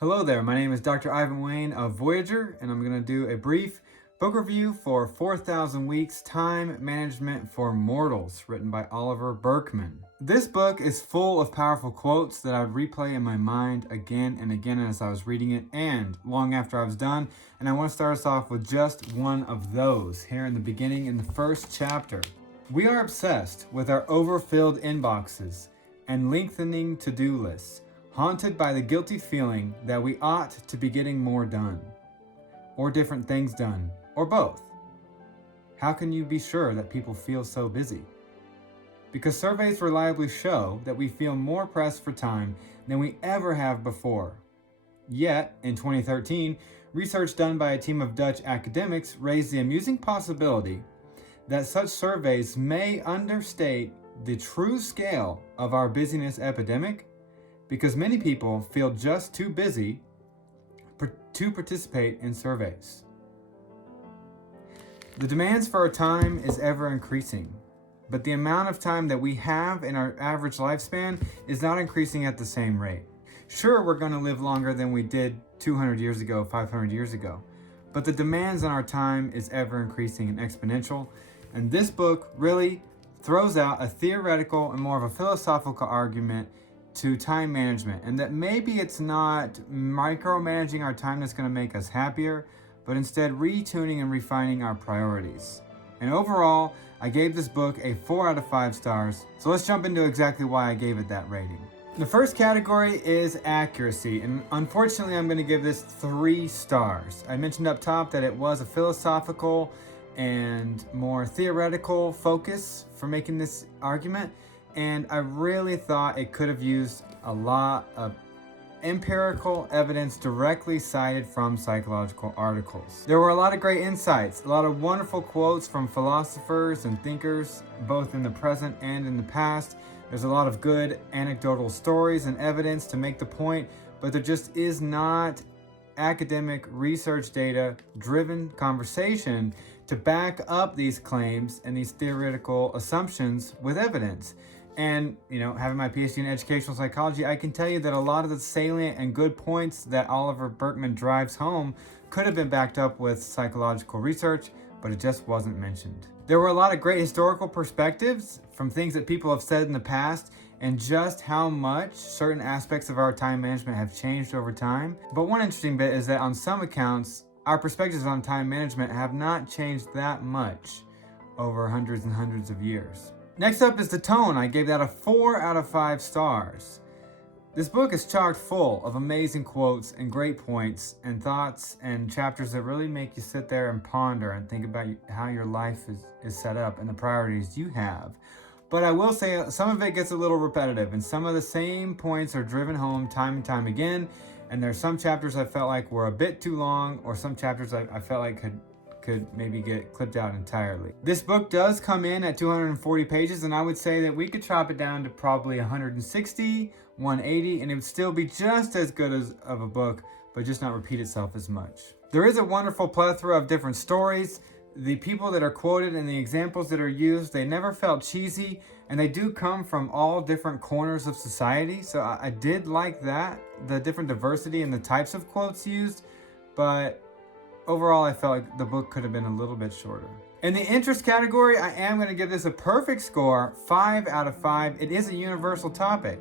Hello there, my name is Dr. Ivan Wayne of Voyager, and I'm going to do a brief book review for 4,000 Weeks Time Management for Mortals, written by Oliver Burkeman. This book is full of powerful quotes that I would replay in my mind again and again as I was reading it and long after I was done, and I want to start us off with just one of those here in the beginning in the first chapter. We are obsessed with our overfilled inboxes and lengthening to-do lists, haunted by the guilty feeling that we ought to be getting more done, or different things done, or both. How can you be sure that people feel so busy? Because surveys reliably show that we feel more pressed for time than we ever have before. Yet, in 2013, research done by a team of Dutch academics raised the amusing possibility that such surveys may understate the true scale of our busyness epidemic, because many people feel just too busy to participate in surveys. The demands for our time is ever increasing, but the amount of time that we have in our average lifespan is not increasing at the same rate. Sure, we're going to live longer than we did 200 years ago, 500 years ago, but the demands on our time is ever increasing and exponential, and this book really throws out a theoretical and more of a philosophical argument to time management, and that maybe it's not micromanaging our time that's going to make us happier, but instead retuning and refining our priorities. And overall, I gave this book a 4 out of 5 stars, so let's jump into exactly why I gave it that rating. The first category is accuracy, and unfortunately I'm going to give this 3 stars. I mentioned up top that it was a philosophical and more theoretical focus for making this argument, and I really thought it could have used a lot of empirical evidence directly cited from psychological articles. There were a lot of great insights, a lot of wonderful quotes from philosophers and thinkers, both in the present and in the past. There's a lot of good anecdotal stories and evidence to make the point, but there just is not academic research data driven conversation to back up these claims and these theoretical assumptions with evidence. And, having my PhD in educational psychology, I can tell you that a lot of the salient and good points that Oliver Burkeman drives home could have been backed up with psychological research, but it just wasn't mentioned. There were a lot of great historical perspectives from things that people have said in the past and just how much certain aspects of our time management have changed over time. But one interesting bit is that on some accounts, our perspectives on time management have not changed that much over hundreds and hundreds of years. Next up is the tone. I gave that a 4 out of 5 stars. This book is chock full of amazing quotes and great points and thoughts and chapters that really make you sit there and ponder and think about how your life is set up and the priorities you have. But I will say some of it gets a little repetitive, and some of the same points are driven home time and time again, and there's some chapters I felt like were a bit too long, or some chapters I felt like could maybe get clipped out entirely. This book does come in at 240 pages, and I would say that we could chop it down to probably 160, 180, and it would still be just as good of a book, but just not repeat itself as much. There is a wonderful plethora of different stories. The people that are quoted and the examples that are used, they never felt cheesy, and they do come from all different corners of society, so I did like that, the different diversity and the types of quotes used, but overall, I felt like the book could have been a little bit shorter. In the interest category, I am going to give this a perfect score, 5 out of 5. It is a universal topic.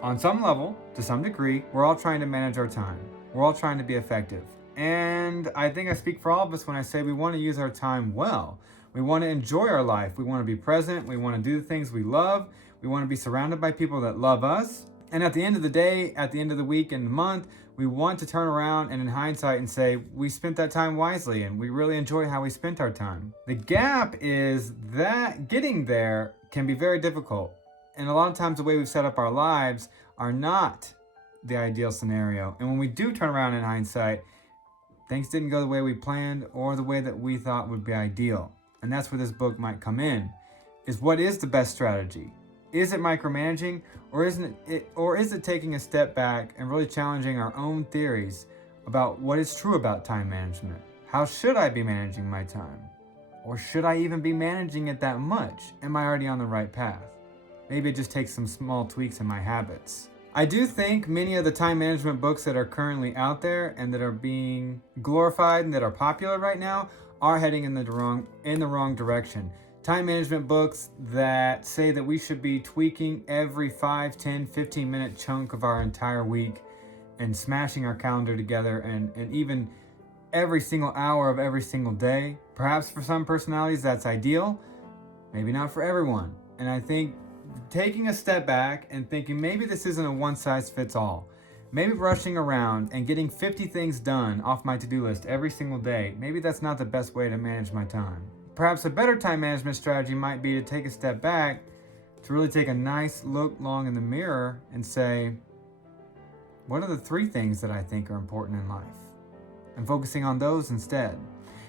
On some level, to some degree, we're all trying to manage our time. We're all trying to be effective. And I think I speak for all of us when I say we want to use our time well. We want to enjoy our life. We want to be present. We want to do the things we love. We want to be surrounded by people that love us. And at the end of the day, at the end of the week and the month, we want to turn around and in hindsight and say, we spent that time wisely and we really enjoy how we spent our time. The gap is that getting there can be very difficult. And a lot of times the way we've set up our lives are not the ideal scenario. And when we do turn around in hindsight, things didn't go the way we planned or the way that we thought would be ideal. And that's where this book might come in, is what is the best strategy? Is it micromanaging, or is it taking a step back and really challenging our own theories about what is true about time management? How should I be managing my time? Or should I even be managing it that much? Am I already on the right path? Maybe it just takes some small tweaks in my habits. I do think many of the time management books that are currently out there and that are being glorified and that are popular right now are heading in the wrong direction. Time management books that say that we should be tweaking every 5, 10, 15-minute chunk of our entire week and smashing our calendar together and even every single hour of every single day. Perhaps for some personalities that's ideal, maybe not for everyone. And I think taking a step back and thinking maybe this isn't a one size fits all. Maybe rushing around and getting 50 things done off my to-do list every single day, maybe that's not the best way to manage my time. Perhaps a better time management strategy might be to take a step back, to really take a nice look long in the mirror and say, what are the 3 things that I think are important in life? And focusing on those instead.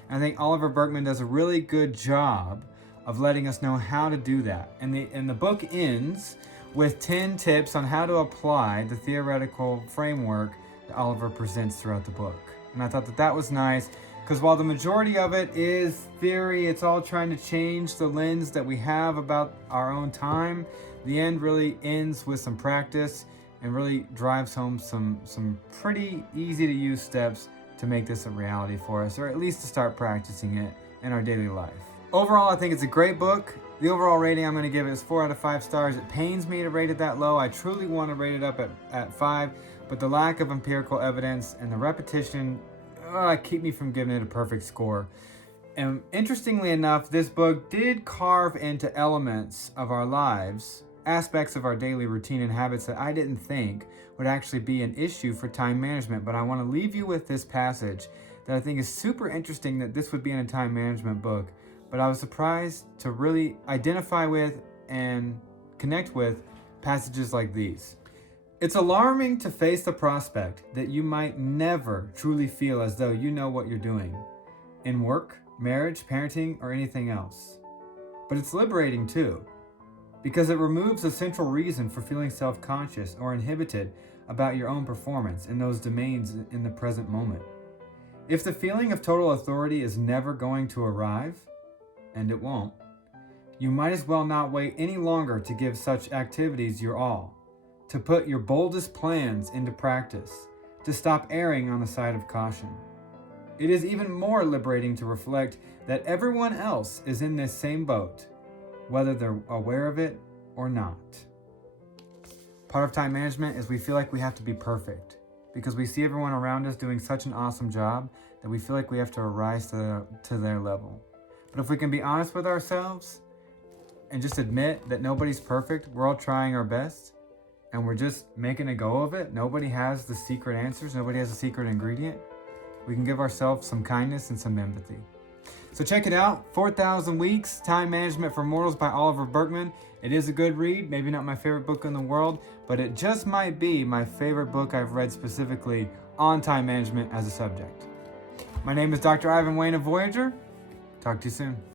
And I think Oliver Burkeman does a really good job of letting us know how to do that. And the book ends with 10 tips on how to apply the theoretical framework that Oliver presents throughout the book. And I thought that was nice, because while the majority of it is theory, it's all trying to change the lens that we have about our own time. The end really ends with some practice and really drives home some pretty easy to use steps to make this a reality for us, or at least to start practicing it in our daily life. Overall, I think it's a great book. The overall rating I'm going to give it is 4 out of 5 stars. It pains me to rate it that low. I truly want to rate it up at 5, but the lack of empirical evidence and the repetition keep me from giving it a perfect score. And interestingly enough, this book did carve into elements of our lives, aspects of our daily routine and habits that I didn't think would actually be an issue for time management. But I want to leave you with this passage that I think is super interesting, that this would be in a time management book. But I was surprised to really identify with and connect with passages like these. It's alarming to face the prospect that you might never truly feel as though you know what you're doing in work, marriage, parenting, or anything else. But it's liberating too, because it removes a central reason for feeling self-conscious or inhibited about your own performance in those domains in the present moment. If the feeling of total authority is never going to arrive, and it won't, you might as well not wait any longer to give such activities your all, to put your boldest plans into practice, to stop erring on the side of caution. It is even more liberating to reflect that everyone else is in this same boat, whether they're aware of it or not. Part of time management is we feel like we have to be perfect because we see everyone around us doing such an awesome job that we feel like we have to rise to their level. But if we can be honest with ourselves and just admit that nobody's perfect, we're all trying our best, and we're just making a go of it. Nobody has the secret answers. Nobody has a secret ingredient. We can give ourselves some kindness and some empathy. So check it out, 4,000 Weeks, Time Management for Mortals by Oliver Burkeman. It is a good read, maybe not my favorite book in the world, but it just might be my favorite book I've read specifically on time management as a subject. My name is Dr. Ivan Wayne of Voyager. Talk to you soon.